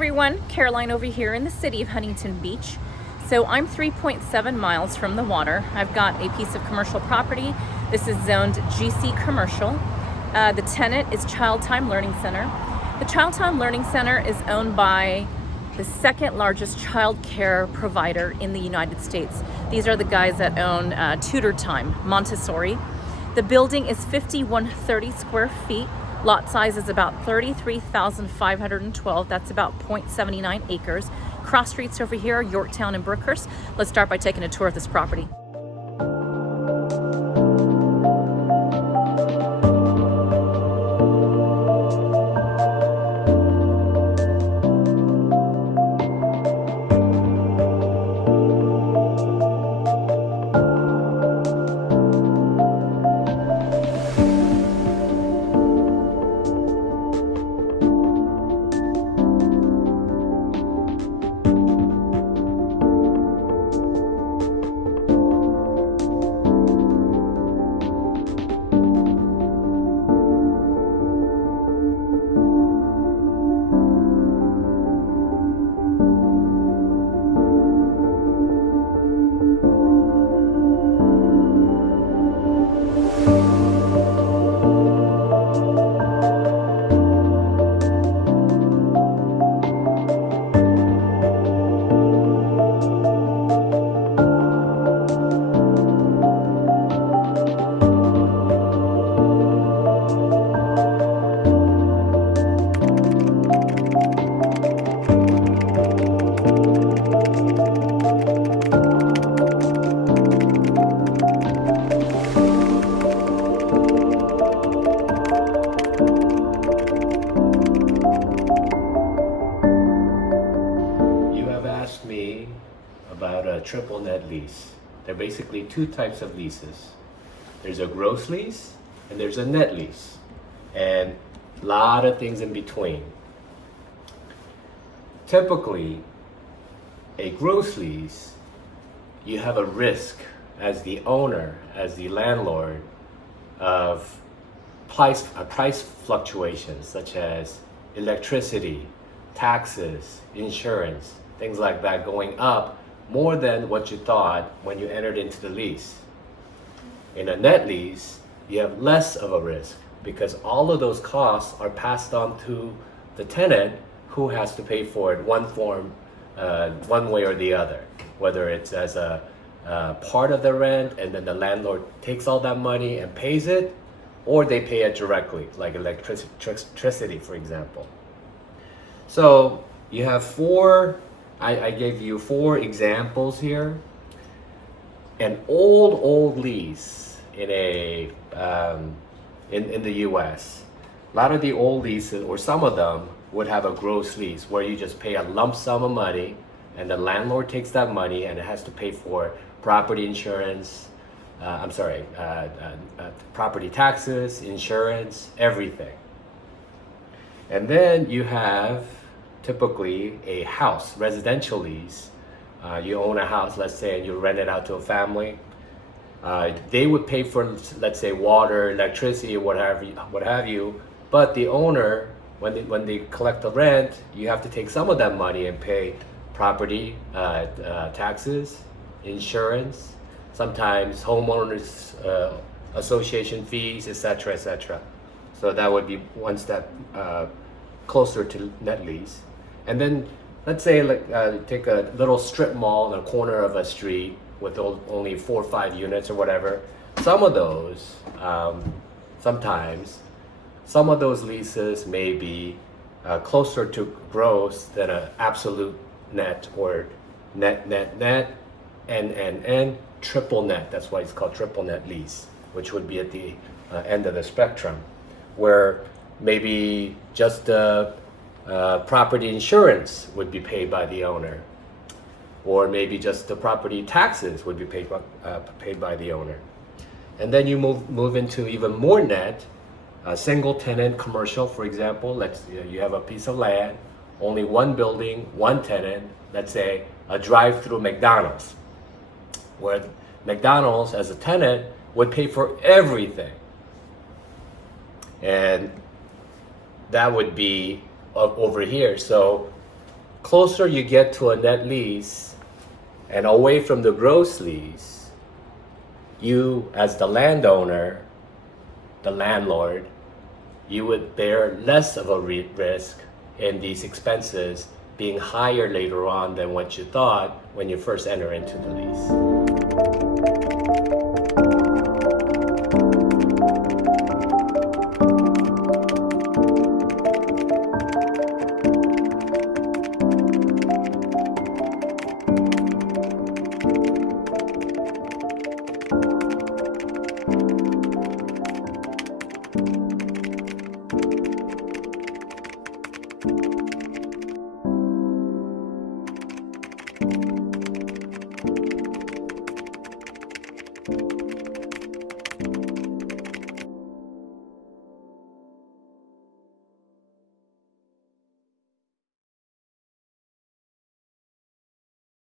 everyone, Caroline over here in the city of Huntington Beach. So I'm 3.7 miles from the water. I've got a piece of commercial property. This is zoned GC commercial. The tenant is Child Time Learning Center. The Child Time Learning Center is owned by the second largest child care provider in the United States. These are the guys that own Tutor Time, Montessori. The building is 5,130 square feet. Lot size is about 33,512. That's about 0.79 acres. Cross streets over here, Yorktown and Brookhurst. Let's start by taking a tour of this property. About a triple net lease. There are basically two types of leases. There's a gross lease and there's a net lease, and a lot of things in between. Typically, a gross lease, you have a risk as the owner, as the landlord, of price fluctuations such as electricity, taxes, insurance, things like that going up more than what you thought when you entered into the lease. In a net lease, you have less of a risk because all of those costs are passed on to the tenant, who has to pay for it one way or the other, whether it's as a part of the rent and then the landlord takes all that money and pays it, or they pay it directly, like electricity, for example. So you have I gave you four examples here. An old lease in the U.S. A lot of the old leases, or some of them, would have a gross lease where you just pay a lump sum of money, and the landlord takes that money and it has to pay for property insurance. Property taxes, insurance, everything. And then you have typically a house, residential lease. You own a house, let's say, and you rent it out to a family. They would pay for, let's say, water, electricity, what have you. But the owner, when they collect the rent, you have to take some of that money and pay property taxes, insurance, sometimes homeowners association fees, etc., etc. So that would be one step closer to net lease. And then let's say take a little strip mall in a corner of a street with only 4 or 5 units or whatever. Some of those, some of those leases may be closer to gross than an absolute net, or net, NNN, triple net. That's why it's called triple net lease, which would be at the end of the spectrum, where maybe just the property insurance would be paid by the owner, or maybe just the property taxes would be paid by the owner. And then you move into even more net, single tenant commercial, for example. You have a piece of land, only one building, one tenant, let's say a drive-through McDonald's, where McDonald's as a tenant would pay for everything. And that would be over here. So closer you get to a net lease and away from the gross lease, you as the landowner, the landlord, you would bear less of a risk in these expenses being higher later on than what you thought when you first enter into the lease.